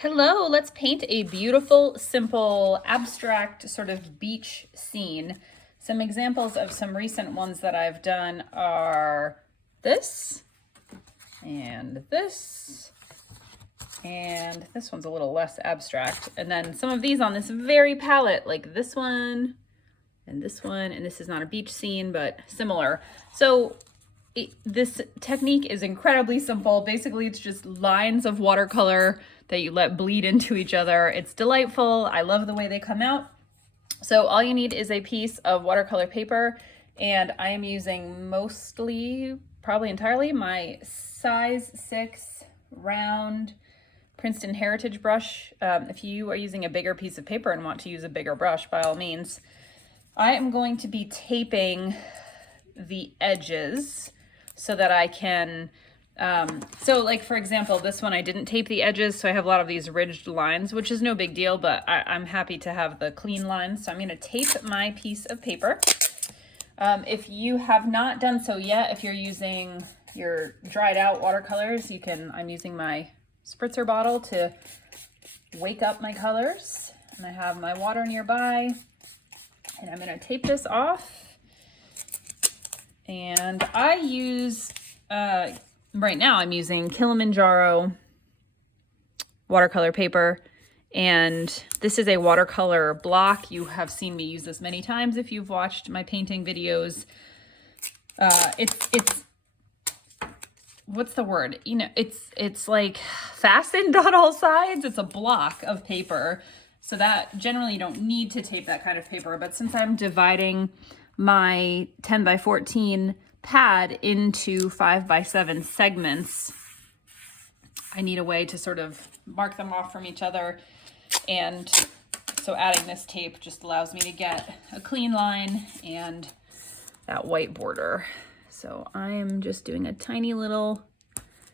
Hello, let's paint a beautiful, simple, abstract sort of beach scene. Some examples of some recent ones that I've done are this, and this one's a little less abstract. And then some of these on this very palette, like this one, and this one, and this is not a beach scene, but similar. So this technique is incredibly simple. Basically, it's just lines of watercolor that you let bleed into each other. It's delightful. I love the way they come out. So all you need is a piece of watercolor paper, and I am using mostly, probably entirely, my size 6 round Princeton Heritage brush. If you are using a bigger piece of paper and want to use a bigger brush, by all means. I am going to be taping the edges so that I can, so like for example, this one I didn't tape the edges, so I have a lot of these ridged lines, which is no big deal, but I'm happy to have the clean lines. So I'm gonna tape my piece of paper. If you have not done so yet, if you're using your dried out watercolors, you can, I'm using my spritzer bottle to wake up my colors. And I have my water nearby, and I'm gonna tape this off. And I use, right now I'm using Kilimanjaro watercolor paper, and this is a watercolor block. You have seen me use this many times if you've watched my painting videos. It's what's the word? You know, it's like fastened on all sides. It's a block of paper, so that generally you don't need to tape that kind of paper. But since I'm dividing my 10 by 14 pad into 5 by 7 segments, I need a way to sort of mark them off from each other. And so adding this tape just allows me to get a clean line and that white border. So I am just doing a tiny little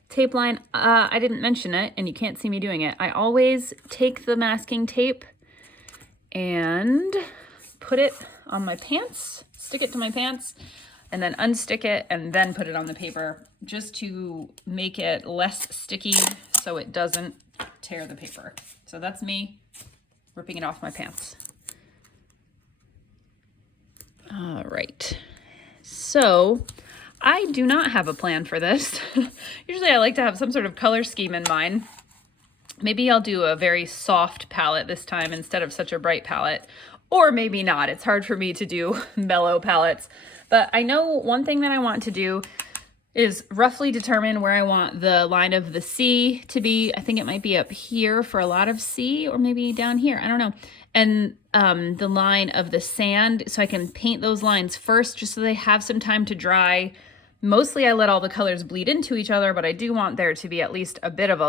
tape line. I didn't mention it, and you can't see me doing it. I always take the masking tape and put it on my pants, stick it to my pants, and then unstick it and then put it on the paper, just to make it less sticky so it doesn't tear the paper. So that's me ripping it off my pants. All right, so I do not have a plan for this. Usually I like to have some sort of color scheme in mind. Maybe I'll do a very soft palette this time instead of such a bright palette. Or maybe not. It's hard for me to do mellow palettes. But I know one thing that I want to do is roughly determine where I want the line of the sea to be. I think it might be up here for a lot of sea, or maybe down here. I don't know. And the line of the sand, so I can paint those lines first just so they have some time to dry. Mostly I let all the colors bleed into each other, but I do want there to be at least a bit of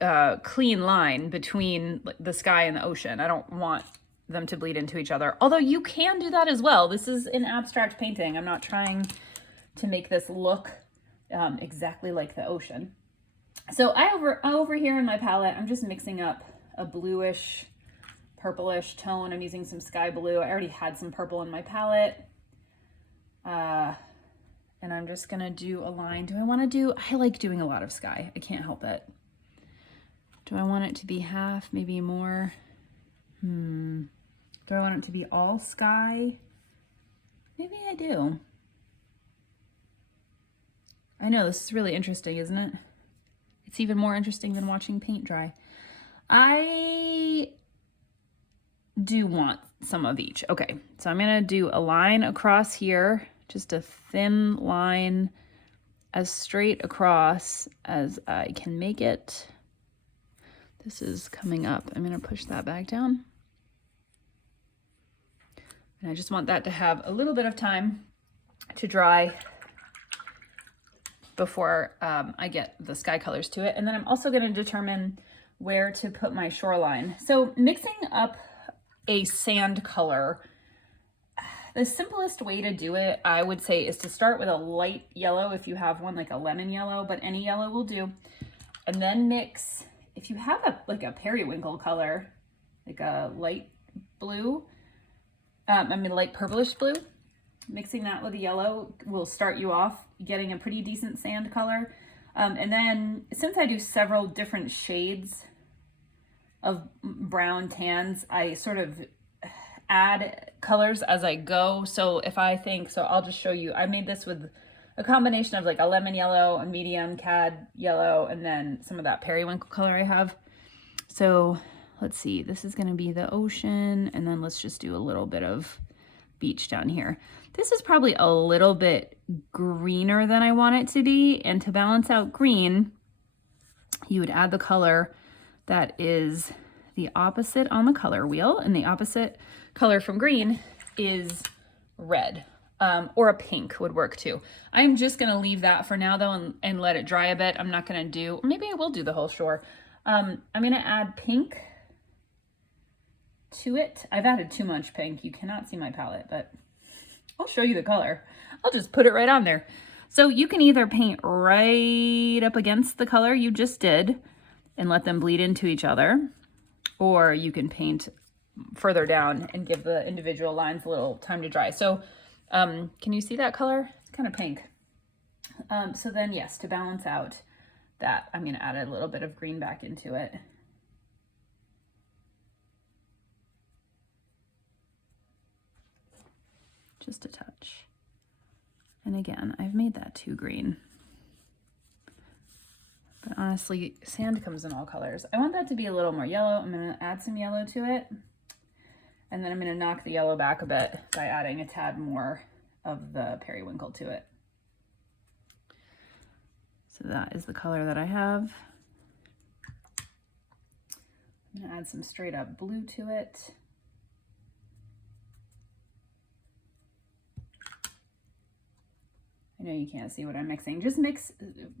a clean line between the sky and the ocean. I don't want them to bleed into each other. Although you can do that as well. This is an abstract painting. I'm not trying to make this look exactly like the ocean. So over here in my palette, I'm just mixing up a bluish, purplish tone. I'm using some sky blue. I already had some purple in my palette. And I'm just gonna do a line. I like doing a lot of sky. I can't help it. Do I want it to be half, maybe more? Do I want it to be all sky? Maybe I do. I know, this is really interesting, isn't it? It's even more interesting than watching paint dry. I do want some of each. Okay, so I'm gonna do a line across here, just a thin line as straight across as I can make it. This is coming up. I'm gonna push that back down. And I just want that to have a little bit of time to dry before I get the sky colors to it. And then I'm also gonna determine where to put my shoreline. So mixing up a sand color, the simplest way to do it, I would say, is to start with a light yellow if you have one, like a lemon yellow, but any yellow will do. And then mix, if you have like a periwinkle color, like a light blue, light purplish blue, mixing that with the yellow will start you off getting a pretty decent sand color. And then since I do several different shades of brown tans, I sort of add colors as I go. So if I think, so I'll just show you, I made this with a combination of like a lemon yellow, a medium cad yellow, and then some of that periwinkle color I have. So let's see, this is going to be the ocean, and then let's just do a little bit of beach down here. This is probably a little bit greener than I want it to be, and to balance out green, you would add the color that is the opposite on the color wheel, and the opposite color from green is red, or a pink would work too. I'm just gonna leave that for now though and let it dry a bit. I'm not gonna do, or maybe I will do the whole shore. I'm gonna add pink to it. I've added too much pink. You cannot see my palette, but I'll show you the color. I'll just put it right on there. So you can either paint right up against the color you just did and let them bleed into each other, or you can paint further down and give the individual lines a little time to dry. So can you see that color? It's kind of pink. So then yes, to balance out that, I'm gonna add a little bit of green back into it. Just a touch. And again, I've made that too green. But honestly, sand comes in all colors. I want that to be a little more yellow. I'm gonna add some yellow to it. And then I'm gonna knock the yellow back a bit by adding a tad more of the periwinkle to it. So that is the color that I have. I'm gonna add some straight up blue to it. I know you can't see what I'm mixing. Just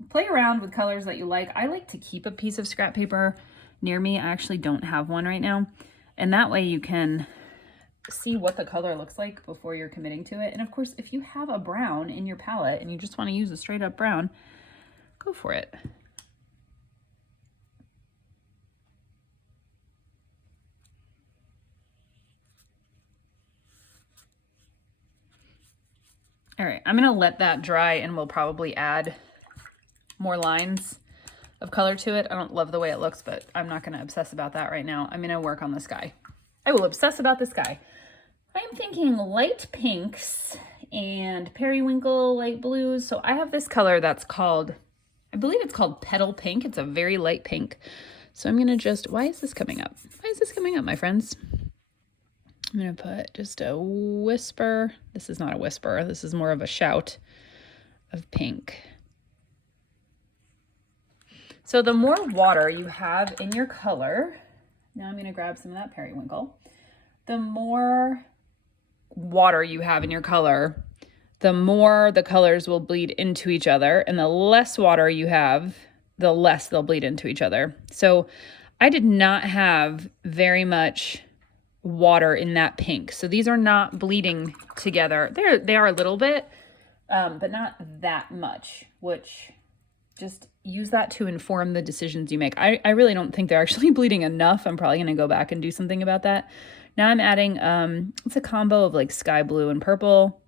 play around with colors that you like. I like to keep a piece of scrap paper near me. I actually don't have one right now. And that way you can see what the color looks like before you're committing to it. And of course, if you have a brown in your palette and you just want to use a straight up brown, go for it. All right, I'm gonna let that dry and we'll probably add more lines of color to it. I don't love the way it looks, but I'm not gonna obsess about that right now. I'm gonna work on the sky. I will obsess about the sky. I'm thinking light pinks and periwinkle light blues. So I have this color that's called, I believe it's called Petal Pink. It's a very light pink. So I'm gonna just, why is this coming up? Why is this coming up, my friends? I'm gonna put just a whisper. This is not a whisper. This is more of a shout of pink. So the more water you have in your color, now I'm gonna grab some of that periwinkle. The more water you have in your color, the more the colors will bleed into each other, and the less water you have, the less they'll bleed into each other. So I did not have very much water in that pink. So these are not bleeding together. They are a little bit, but not that much, which just use that to inform the decisions you make. I really don't think they're actually bleeding enough. I'm probably going to go back and do something about that. Now I'm adding, it's a combo of like sky blue and purple.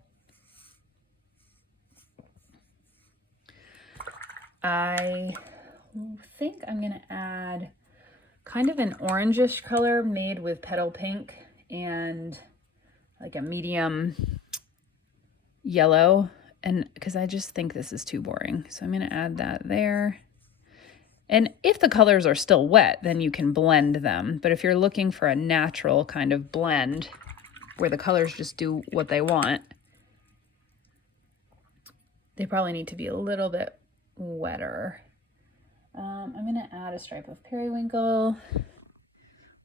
I think I'm going to add kind of an orangish color made with Petal Pink and like a medium yellow, and because I just think this is too boring. So I'm going to add that there. And if the colors are still wet, then you can blend them. But if you're looking for a natural kind of blend where the colors just do what they want, they probably need to be a little bit wetter. I'm going to add a stripe of periwinkle.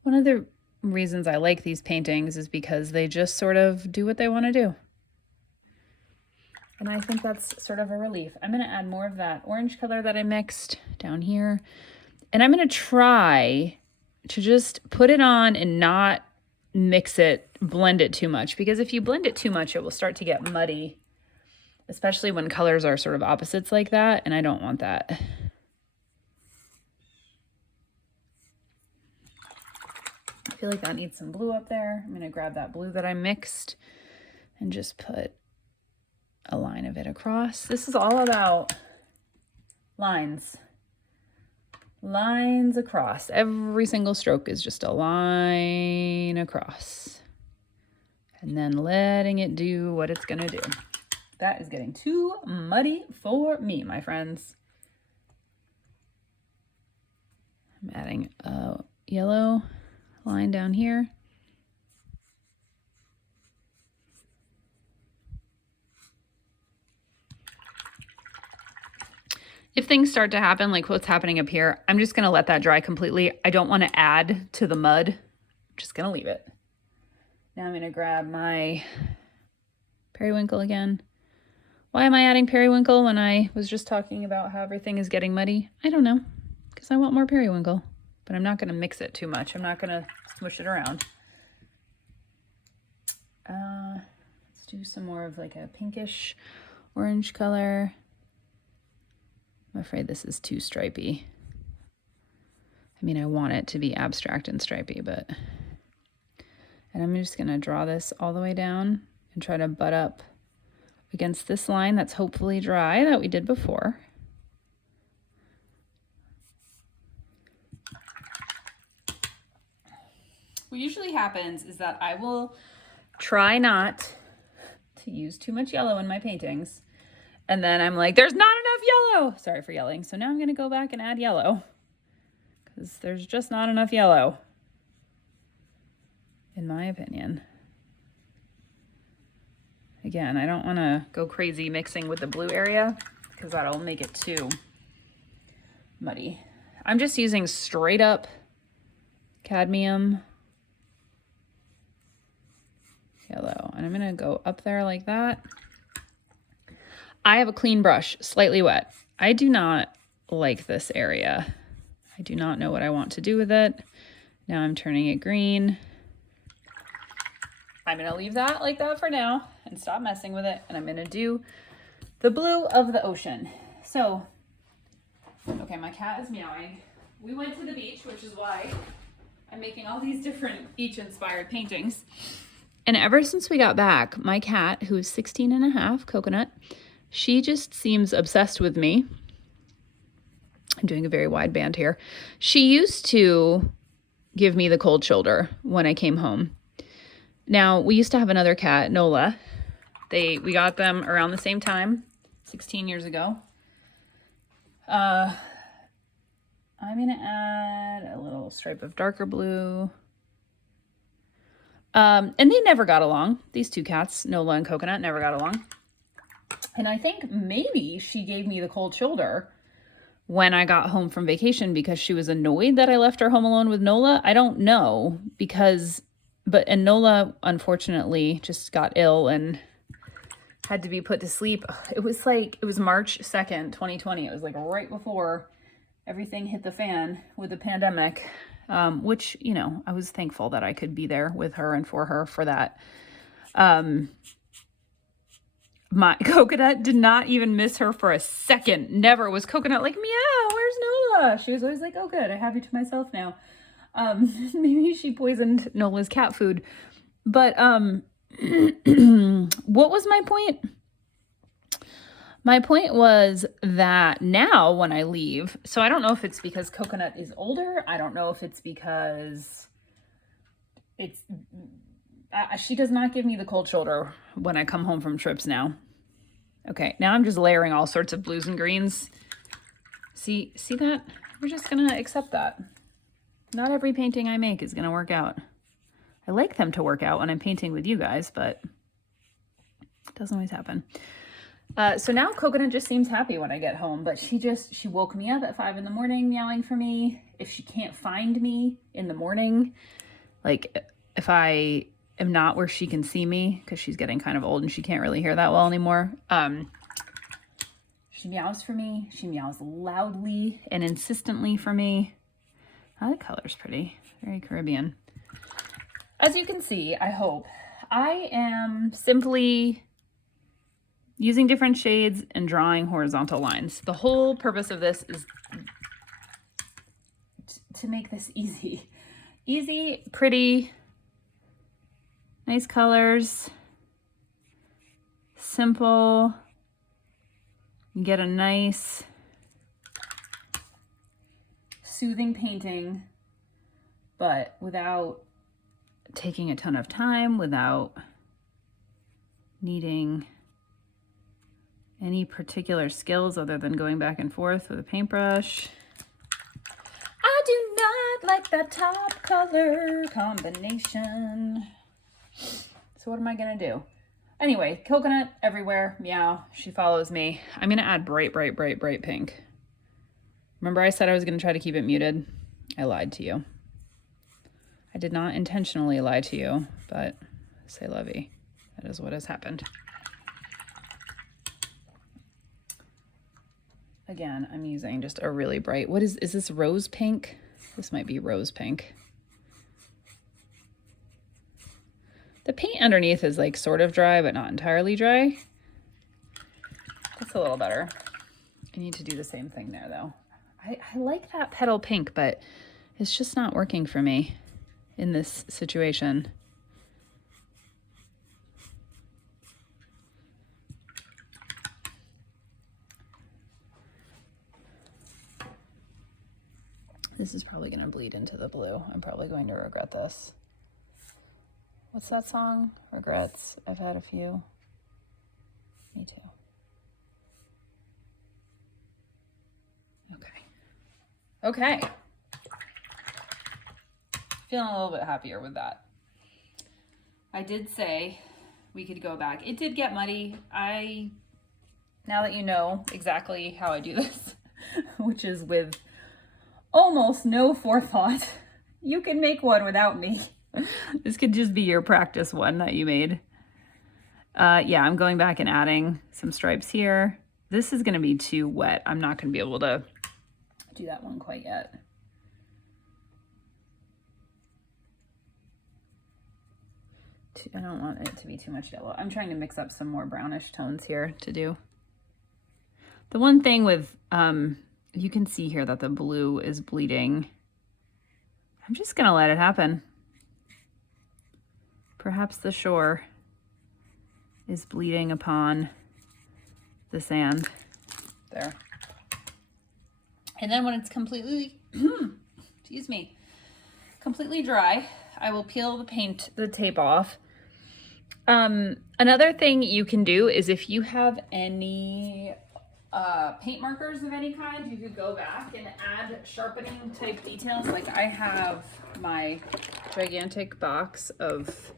One of the reasons I like these paintings is because they just sort of do what they want to do. And I think that's sort of a relief. I'm going to add more of that orange color that I mixed down here. And I'm going to try to just put it on and not mix it, blend it too much. Because if you blend it too much, it will start to get muddy, especially when colors are sort of opposites like that. And I don't want that. I feel like that needs some blue up there. I'm going to grab that blue that I mixed and just put a line of it across. This is all about lines lines across. Every single stroke is just a line across. And then letting it do what it's gonna do. That is getting too muddy for me, my friends. I'm adding a yellow line down here. If things start to happen like what's happening up here, I'm just gonna let that dry completely. I don't wanna add to the mud. I'm just gonna leave it. Now I'm gonna grab my periwinkle again. Why am I adding periwinkle when I was just talking about how everything is getting muddy? I don't know, because I want more periwinkle, but I'm not gonna mix it too much. I'm not gonna smush it around. Let's do some more of like a pinkish orange color. I'm afraid this is too stripy. I mean, I want it to be abstract and stripy, but... And I'm just gonna draw this all the way down and try to butt up against this line that's hopefully dry that we did before. What usually happens is that I will try not to use too much yellow in my paintings. And then I'm like, there's not enough yellow. Sorry for yelling. So now I'm gonna go back and add yellow because there's just not enough yellow, in my opinion. Again, I don't wanna go crazy mixing with the blue area because that'll make it too muddy. I'm just using straight up cadmium yellow, and I'm gonna go up there like that. I have a clean brush, slightly wet. I do not like this area. I do not know what I want to do with it. Now I'm turning it green. I'm gonna leave that like that for now and stop messing with it. And I'm gonna do the blue of the ocean. So, okay, my cat is meowing. We went to the beach, which is why I'm making all these different beach-inspired paintings. And ever since we got back, my cat, who is 16 and a half, Coconut, she just seems obsessed with me. I'm doing a very wide band here. She used to give me the cold shoulder when I came home. Now, we used to have another cat, Nola. We got them around the same time, 16 years ago. I'm gonna add a little stripe of darker blue. And they never got along. These two cats, Nola and Coconut, never got along. And I think maybe she gave me the cold shoulder when I got home from vacation because she was annoyed that I left her home alone with Nola. I don't know and Nola unfortunately just got ill and had to be put to sleep. It was March 2nd, 2020. It was like right before everything hit the fan with the pandemic, which, you know, I was thankful that I could be there with her and for her for that. My Coconut did not even miss her for a second. Never was Coconut like, meow, where's Nola? She was always like, oh good, I have you to myself now. Maybe she poisoned Nola's cat food. But what was my point? My point was that now when I leave, so I don't know if it's because Coconut is older. I don't know if it's because she does not give me the cold shoulder when I come home from trips now. Okay, now I'm just layering all sorts of blues and greens. See that? We're just gonna accept that. Not every painting I make is gonna work out. I like them to work out when I'm painting with you guys, but it doesn't always happen. So now Coconut just seems happy when I get home, but she woke me up at 5 in the morning meowing for me. If she can't find me in the morning, like if I am not where she can see me because she's getting kind of old and she can't really hear that well anymore. She meows for me. She meows loudly and insistently for me. Oh, the color's pretty, very Caribbean. As you can see, I hope, I am simply using different shades and drawing horizontal lines. The whole purpose of this is to make this easy. Easy, pretty, nice colors, simple. You get a nice, soothing painting, but without taking a ton of time, without needing any particular skills other than going back and forth with a paintbrush. I do not like that top color combination. So what am I gonna do? Anyway, coconut everywhere, meow, she follows me. I'm gonna add bright, bright, bright, bright pink. Remember I said I was gonna try to keep it muted? I lied to you. I did not intentionally lie to you, but c'est la vie. That is what has happened. Again, I'm using just a really bright, what is this rose pink? This might be rose pink. The paint underneath is like sort of dry, but not entirely dry. That's a little better. I need to do the same thing there though. I like that petal pink, but it's just not working for me in this situation. This is probably going to bleed into the blue. I'm probably going to regret this. What's that song? Regrets. I've had a few. Me too. Okay. Feeling a little bit happier with that. I did say we could go back. It did get muddy. Now that you know exactly how I do this, which is with almost no forethought, you can make one without me. This could just be your practice one that you made. Yeah, I'm going back and adding some stripes here. This is going to be too wet. I'm not going to be able to do that one quite yet. I don't want it to be too much yellow. I'm trying to mix up some more brownish tones here to do. The one thing with, you can see here that the blue is bleeding. I'm just going to let it happen. Perhaps the shore is bleeding upon the sand. There. And then when it's completely, excuse me, completely dry, I will peel the tape off. Another thing you can do is if you have any paint markers of any kind, you could go back and add sharpening type details. Like I have my gigantic box of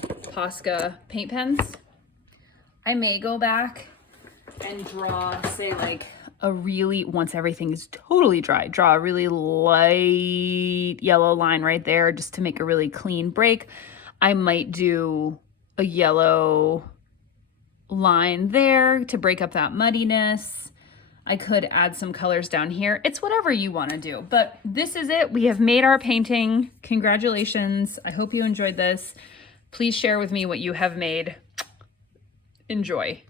Posca paint pens. I may go back and draw, say like a really, once everything is totally dry, draw a really light yellow line right there just to make a really clean break. I might do a yellow line there to break up that muddiness. I could add some colors down here. It's whatever you want to do, but this is it. We have made our painting. Congratulations. I hope you enjoyed this. Please share with me what you have made. Enjoy.